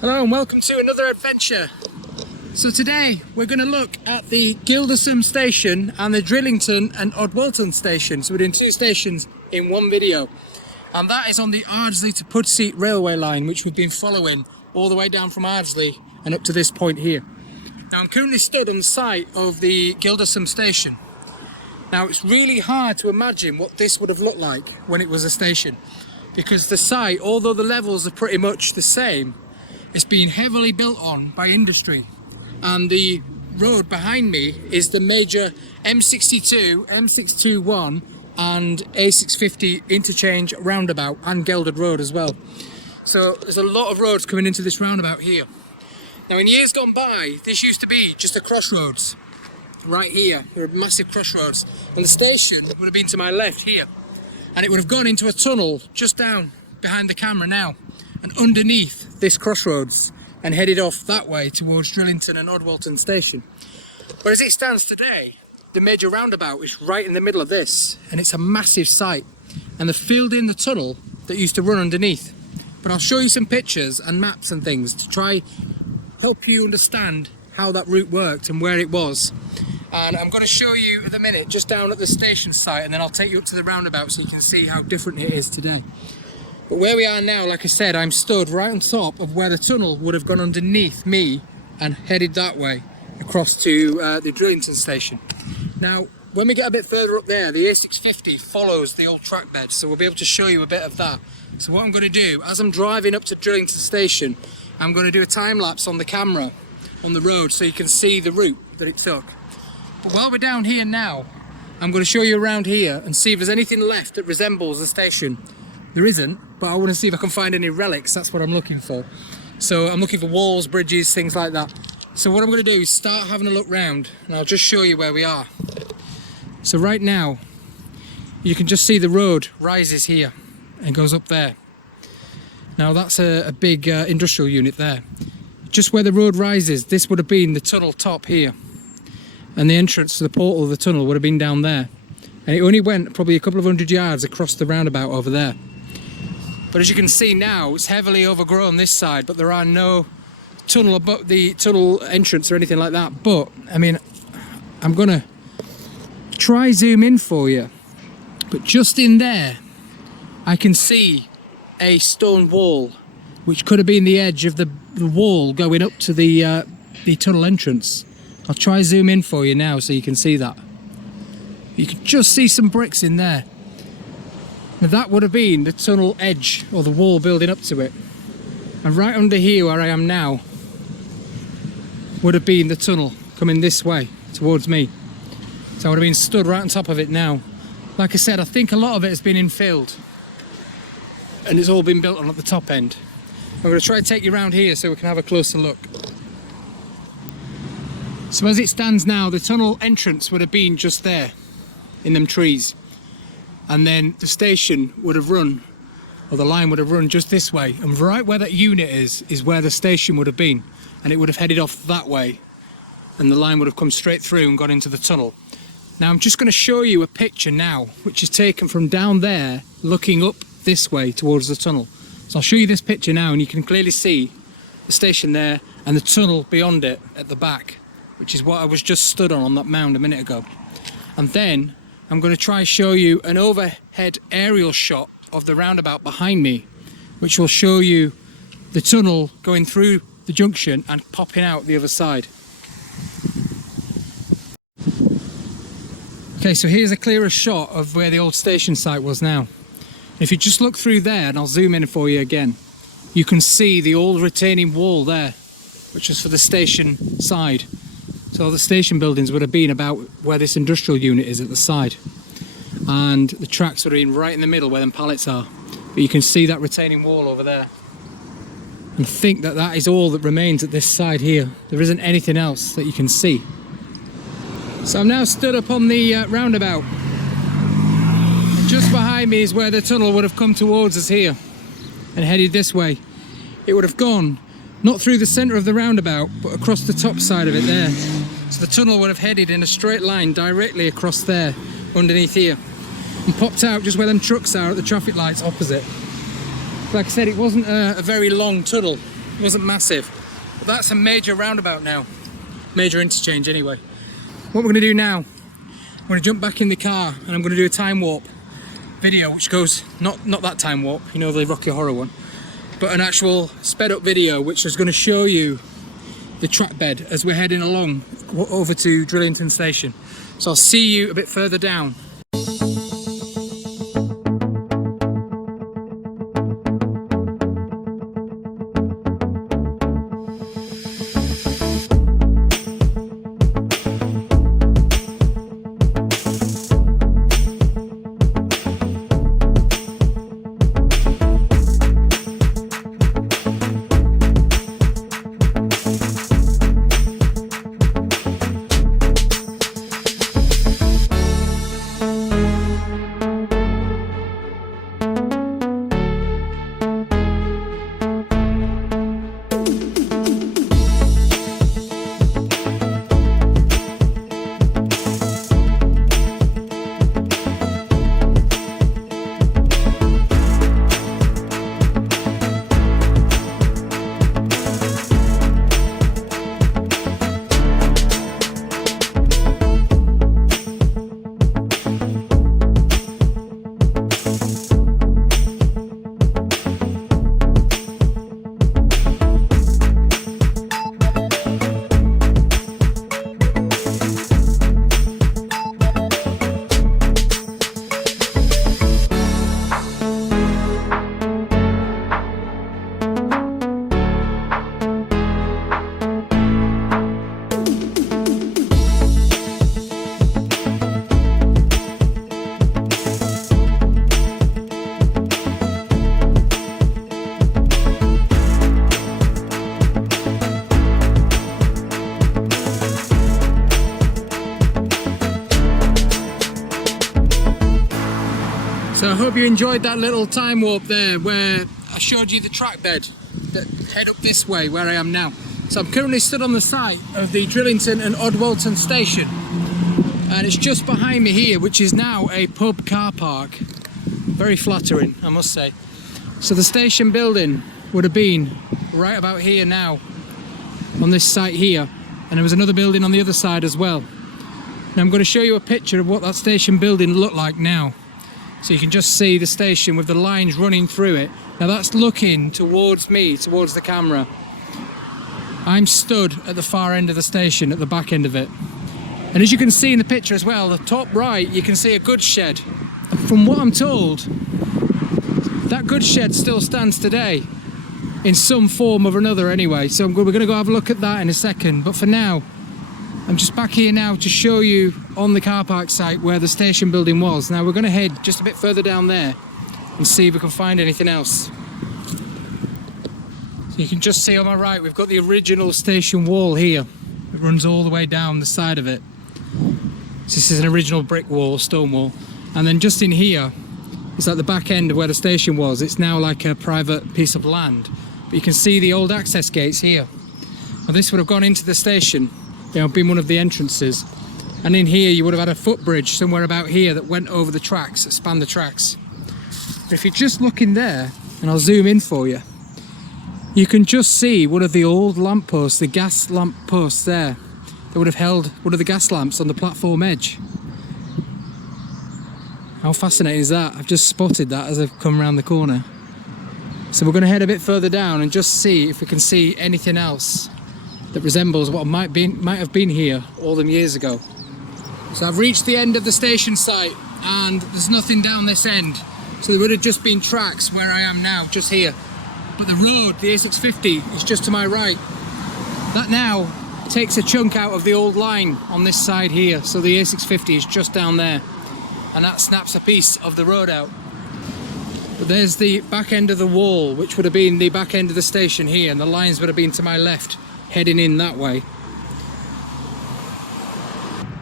Hello and welcome to another adventure. So today we're going to look at the Gildersome station and the Drighlington and Adwalton station. So we're doing two stations in one video. And that is on the Ardsley to Pudsey railway line, which we've been following all the way down from Ardsley and up to this point here. Now I'm currently stood on the site of the Gildersome station. Now it's really hard to imagine what this would have looked like when it was a station, because the site, although the levels are pretty much the same, it's been heavily built on by industry, and the road behind me is the major M62, M621 and A650 interchange roundabout, and Gelderd Road as well. So there's a lot of roads coming into this roundabout here. Now in years gone by, this used to be just a crossroads. Right here, there are massive crossroads, and the station would have been to my left here, and it would have gone into a tunnel just down behind the camera now and underneath this crossroads and headed off that way towards Drighlington and Adwalton station. But as it stands today, the major roundabout is right in the middle of this, and it's a massive site, and they've filled in the tunnel that used to run underneath. But I'll show you some pictures and maps and things to try help you understand how that route worked and where it was. And I'm going to show you at the minute just down at the station site, and then I'll take you up to the roundabout so you can see how different it is today. But where we are now, like I said, I'm stood right on top of where the tunnel would have gone underneath me and headed that way across to the Drighlington station. Now, when we get a bit further up there, the A650 follows the old track bed, so we'll be able to show you a bit of that. So what I'm going to do, as I'm driving up to Drighlington station, I'm going to do a time lapse on the camera on the road so you can see the route that it took. But while we're down here now, I'm going to show you around here and see if there's anything left that resembles the station. There isn't, but I want to see if I can find any relics. That's what I'm looking for. So I'm looking for walls, bridges, things like that. So what I'm going to do is start having a look round, and I'll just show you where we are. So right now, you can just see the road rises here and goes up there. Now that's a big industrial unit there. Just where the road rises, this would have been the tunnel top here, and the entrance to the portal of the tunnel would have been down there. And it only went probably a couple of 100 yards across the roundabout over there. But as you can see now, it's heavily overgrown this side, but there are no tunnel above the tunnel entrance or anything like that. But I mean, I'm gonna try zoom in for you, but just in there I can see a stone wall, which could have been the edge of the wall going up to the tunnel entrance. I'll try zoom in for you now so you can see that. You can just see some bricks in there. Now that would have been the tunnel edge, or the wall building up to it. And right under here where I am now would have been the tunnel coming this way towards me. So I would have been stood right on top of it now. Like I said, I think a lot of it has been infilled, and it's all been built on at the top end. I'm going to try to take you around here so we can have a closer look. So as it stands now, the tunnel entrance would have been just there in them trees, and then the station would have run, or the line would have run just this way, and right where that unit is where the station would have been, and it would have headed off that way, and the line would have come straight through and gone into the tunnel. Now I'm just going to show you a picture now which is taken from down there looking up this way towards the tunnel. So I'll show you this picture now, and you can clearly see the station there and the tunnel beyond it at the back, which is what I was just stood on that mound a minute ago. And then I'm going to try show you an overhead aerial shot of the roundabout behind me, which will show you the tunnel going through the junction and popping out the other side. Okay, so here's a clearer shot of where the old station site was now. If you just look through there, and I'll zoom in for you again, you can see the old retaining wall there, which is for the station side. So the station buildings would have been about where this industrial unit is at the side, and the tracks would have been right in the middle where them pallets are. But you can see that retaining wall over there, and I think that that is all that remains at this side here. There isn't anything else that you can see. So I'm now stood up on the roundabout, and just behind me is where the tunnel would have come towards us here and headed this way. It would have gone not through the centre of the roundabout, but across the top side of it there. So the tunnel would have headed in a straight line directly across there, underneath here, and popped out just where them trucks are at the traffic lights opposite. Like I said, it wasn't a very long tunnel. It wasn't massive. But that's a major roundabout now. Major interchange anyway. What we're going to do now, I'm going to jump back in the car and I'm going to do a time warp video, which goes, not that time warp, you know, the Rocky Horror one, but an actual sped up video which is going to show you the track bed as we're heading along over to Drighlington station. So I'll see you a bit further down. So I hope you enjoyed that little time warp there where I showed you the track bed that head up this way where I am now. So I'm currently stood on the site of the Drighlington and Adwalton station, and it's just behind me here, which is now a pub car park. Very flattering, I must say. So the station building would have been right about here now on this site here, and there was another building on the other side as well. Now I'm going to show you a picture of what that station building looked like now. So you can just see the station with the lines running through it. Now that's looking towards me, towards the camera. I'm stood at the far end of the station, at the back end of it. And as you can see in the picture as well, the top right, you can see a goods shed. From what I'm told, that goods shed still stands today, in some form or another anyway. So we're going to go have a look at that in a second. But for now, I'm just back here now to show you on the car park site where the station building was. Now we're going to head just a bit further down there and see if we can find anything else. So you can just see on my right, we've got the original station wall here. It runs all the way down the side of it. So this is an original brick wall, stone wall. And then just in here, it's like the back end of where the station was. It's now like a private piece of land. But you can see the old access gates here. Now this would have gone into the station, you know, been one of the entrances. And in here you would have had a footbridge somewhere about here that went over the tracks, that spanned the tracks. But if you just look in there, and I'll zoom in for you, you can just see one of the old lampposts, the gas lamp posts there, that would have held one of the gas lamps on the platform edge. How fascinating is that? I've just spotted that as I've come around the corner. So we're going to head a bit further down and just see if we can see anything else that resembles what might have been here all them years ago. So I've reached the end of the station site and there's nothing down this end. So there would have just been tracks where I am now, just here. But the road, the A650, is just to my right. That now takes a chunk out of the old line on this side here. So the A650 is just down there. And that snaps a piece of the road out. But there's the back end of the wall, which would have been the back end of the station here, and the lines would have been to my left, heading in that way.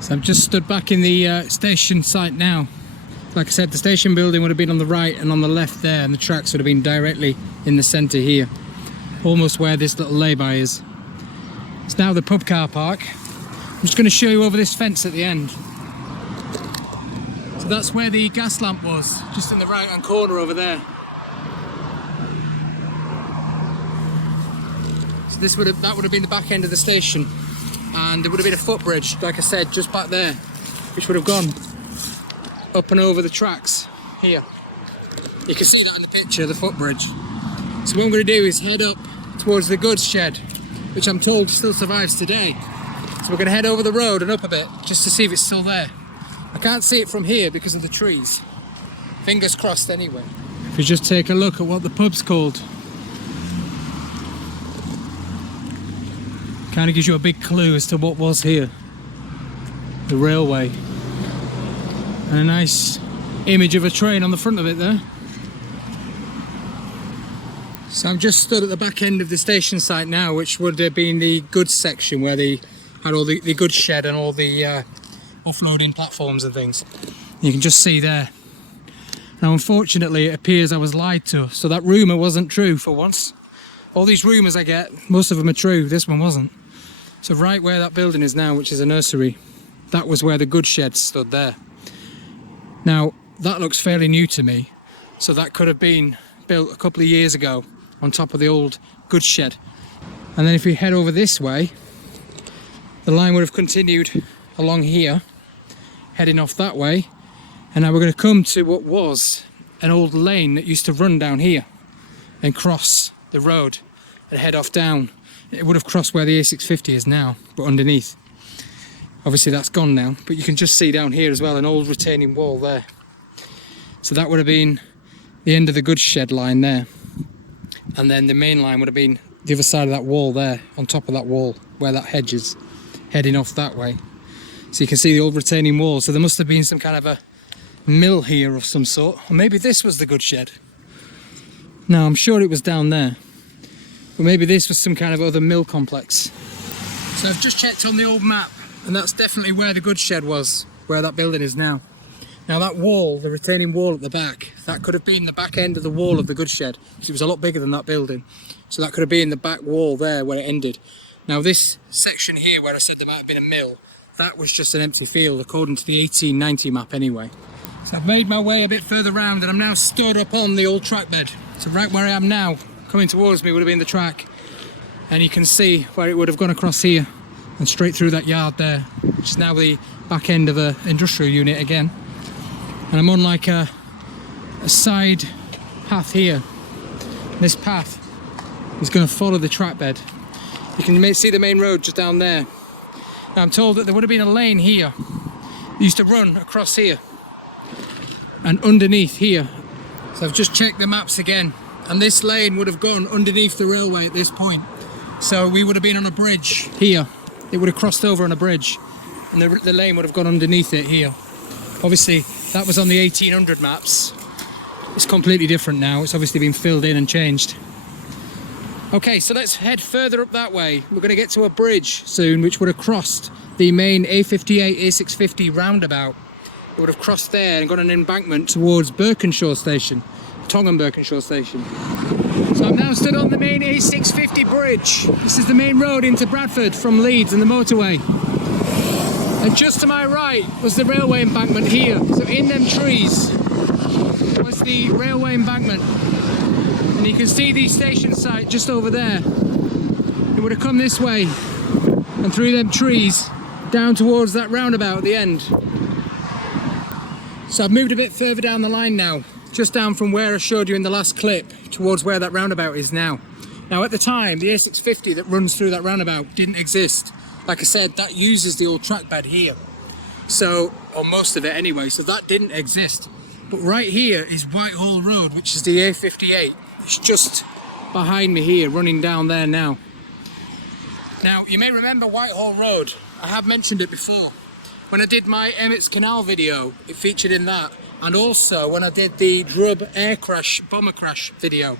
So I've just stood back in the station site now. Like I said, the station building would have been on the right and on the left there, and the tracks would have been directly in the centre here, almost where this little lay-by is. It's now the pub car park. I'm just going to show you over this fence at the end. So that's where the gas lamp was, just in the right hand corner over there. So that would have been the back end of the station, and there would have been a footbridge, like I said, just back there, which would have gone up and over the tracks here. You can see that in the picture, the footbridge. So what I'm going to do is head up towards the goods shed, which I'm told still survives today. So we're going to head over the road and up a bit, just to see if it's still there. I can't see it from here because of the trees. Fingers crossed anyway. If you just take a look at what the pub's called. Kind of gives you a big clue as to what was here. The railway. And a nice image of a train on the front of it there. So I'm just stood at the back end of the station site now, which would have been the goods section where they had all the goods shed and all the offloading platforms and things. You can just see there. Now unfortunately it appears I was lied to, so that rumour wasn't true for once. All these rumours I get, most of them are true, this one wasn't. So right where that building is now, which is a nursery, that was where the goods shed stood there. Now that looks fairly new to me, so that could have been built a couple of years ago on top of the old goods shed. And then if we head over this way, the line would have continued along here, heading off that way, and now we're going to come to what was an old lane that used to run down here and cross the road and head off down. It would have crossed where the A650 is now, but underneath. Obviously that's gone now, but you can just see down here as well an old retaining wall there. So that would have been the end of the goods shed line there, and then the main line would have been the other side of that wall there, on top of that wall where that hedge is, heading off that way. So you can see the old retaining wall. So there must have been some kind of a mill here of some sort, or maybe this was the goods shed. No, I'm sure it was down there, but maybe this was some kind of other mill complex. So I've just checked on the old map, and that's definitely where the goods shed was, where that building is now. Now that wall, the retaining wall at the back, that could have been the back end of the wall of the goods shed, because it was a lot bigger than that building. So that could have been the back wall there where it ended. Now this section here where I said there might have been a mill, that was just an empty field according to the 1890 map anyway. So I've made my way a bit further round, and I'm now stood up on the old track bed. So right where I am now, coming towards me would have been the track, and you can see where it would have gone across here and straight through that yard there, which is now the back end of an industrial unit again. And I'm on like a side path here. This path is going to follow the track bed. You can see the main road just down there. Now I'm told that there would have been a lane here that used to run across here and underneath here. So I've just checked the maps again, and this lane would have gone underneath the railway at this point. So we would have been on a bridge here. It would have crossed over on a bridge, and the lane would have gone underneath it here. Obviously that was on the 1800 maps. It's completely different now. It's obviously been filled in and changed. Okay, so let's head further up that way. We're going to get to a bridge soon, which would have crossed the main A58, A650 roundabout. It would have crossed there and got an embankment towards Birkenshaw station, Tong and Birkenshaw station. So I'm now stood on the main A650 bridge. This is the main road into Bradford from Leeds and the motorway. And just to my right was the railway embankment here. So in them trees was the railway embankment. And you can see the station site just over there. It would have come this way and through them trees down towards that roundabout at the end. So I've moved a bit further down the line now, just down from where I showed you in the last clip towards where that roundabout is now. Now at the time, the A650 that runs through that roundabout didn't exist. Like I said, that uses the old track bed here. So, or most of it anyway, so that didn't exist. But right here is Whitehall Road, which is the A58. It's just behind me here, running down there now. Now, you may remember Whitehall Road. I have mentioned it before. When I did my Emmett's Canal video, it featured in that. And also when I did the Drub air crash, bomber crash video,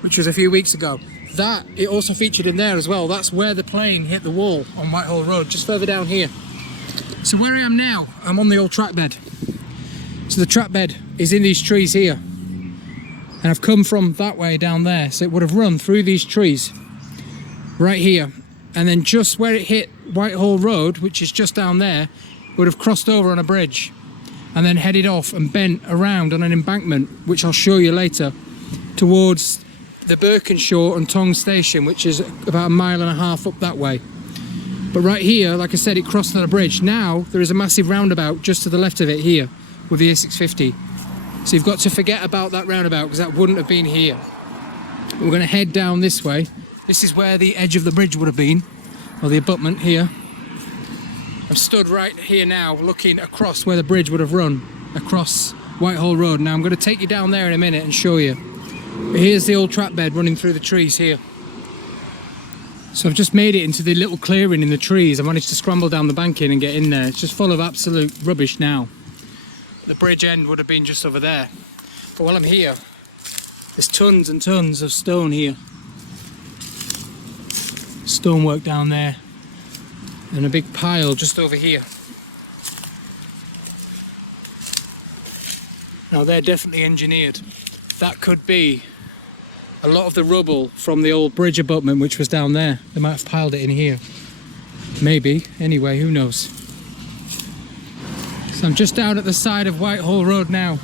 which was a few weeks ago. That, it also featured in there as well. That's where the plane hit the wall on Whitehall Road, just further down here. So where I am now, I'm on the old track bed. So the track bed is in these trees here. And I've come from that way down there. So it would have run through these trees right here. And then just where it hit Whitehall Road, which is just down there, would have crossed over on a bridge and then headed off and bent around on an embankment, which I'll show you later, towards the Birkenshaw and Tong station, which is about 1.5 miles up that way. But right here, like I said, it crossed on a bridge. Now there is a massive roundabout just to the left of it here with the A650. So you've got to forget about that roundabout because that wouldn't have been here. We're going to head down this way. This is where the edge of the bridge would have been, or the abutment here. I'm stood right here now looking across where the bridge would have run, across Whitehall Road. Now I'm going to take you down there in a minute and show you. But here's the old track bed running through the trees here. So I've just made it into the little clearing in the trees. I managed to scramble down the banking and get in there. It's just full of absolute rubbish now. The bridge end would have been just over there. But while I'm here, there's tons and tons of stone here. Stonework down there. And a big pile just over here. Now they're definitely engineered. That could be a lot of the rubble from the old bridge abutment which was down there. They might have piled it in here. Maybe. Anyway, who knows. So I'm just down at the side of Whitehall Road now.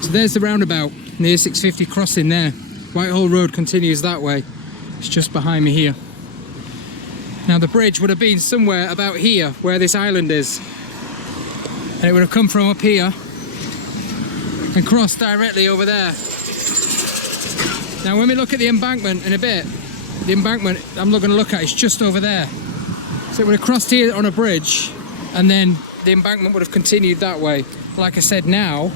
So there's the roundabout, the A650 crossing there. Whitehall Road continues that way. It's just behind me here. Now the bridge would have been somewhere about here, where this island is. And it would have come from up here and crossed directly over there. Now when we look at the embankment in a bit, the embankment I'm not going to look at is just over there. So it would have crossed here on a bridge and then the embankment would have continued that way. Like I said, now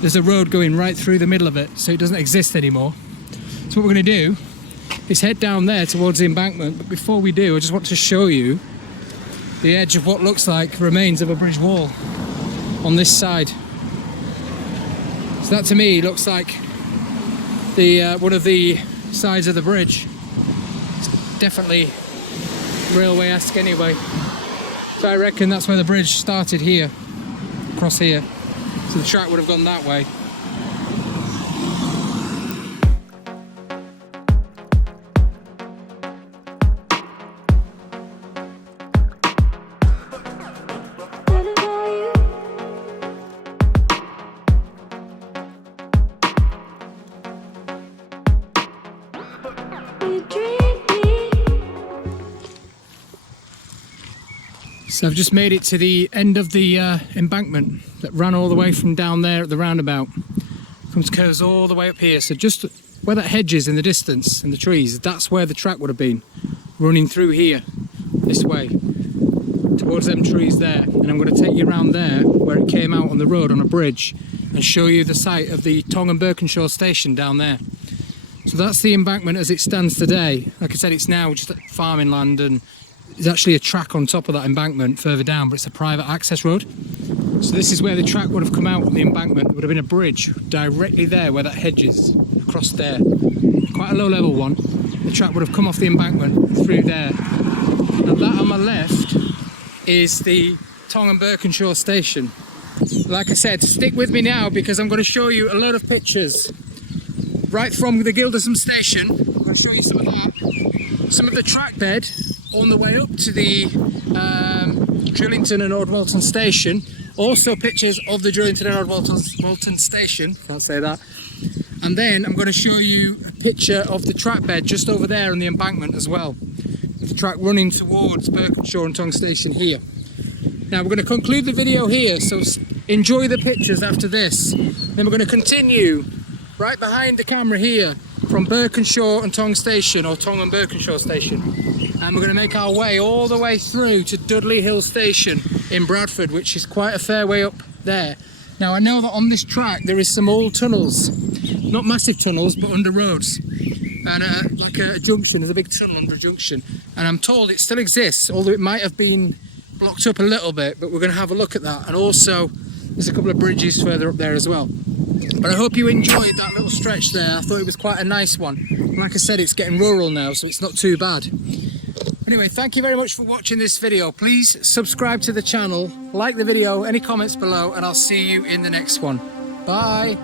there's a road going right through the middle of it, so it doesn't exist anymore. So what we're going to do is head down there towards the embankment, but before we do, I just want to show you the edge of what looks like remains of a bridge wall on this side. So that to me looks like the one of the sides of the bridge. It's definitely railway-esque anyway. So I reckon that's where the bridge started here, across here. So the track would have gone that way. So I've just made it to the end of the embankment that ran all the way from down there at the roundabout. Curves all the way up here. So just where that hedge is in the distance and the trees, that's where the track would have been, running through here, this way, towards them trees there. And I'm going to take you around there where it came out on the road on a bridge and show you the site of the Tong and Birkenshaw station down there. So that's the embankment as it stands today. Like I said, it's now just farming land, and there's actually a track on top of that embankment further down, but it's a private access road. So this is where the track would have come out on the embankment. There would have been a bridge directly there where that hedge is, across there. Quite a low level one. The track would have come off the embankment through there. And that on my left is the Tong and Birkenshaw station. Like I said, stick with me now because I'm going to show you a lot of pictures right from the Gildersome station. I'm going to show you some of that. Some of the track bed on the way up to the Drighlington and Adwalton station. Also pictures of the Drighlington and Adwalton station, can't say that. And then I'm going to show you a picture of the track bed just over there on the embankment as well. The track running towards Birkenshaw and Tong station here. Now we're going to conclude the video here, so enjoy the pictures after this. Then we're going to continue right behind the camera here from Birkenshaw and Tong station, or Tong and Birkenshaw station. And we're going to make our way all the way through to Dudley Hill Station in Bradford, which is quite a fair way up there. Now I know that on this track there is some old tunnels, not massive tunnels, but under roads. And like a junction, there's a big tunnel under a junction. And I'm told it still exists, although it might have been blocked up a little bit, but we're going to have a look at that. And also there's a couple of bridges further up there as well. But I hope you enjoyed that little stretch there. I thought it was quite a nice one. Like I said, it's getting rural now, so it's not too bad. Anyway, thank you very much for watching this video. Please subscribe to the channel, like the video, any comments below, and I'll see you in the next one. Bye!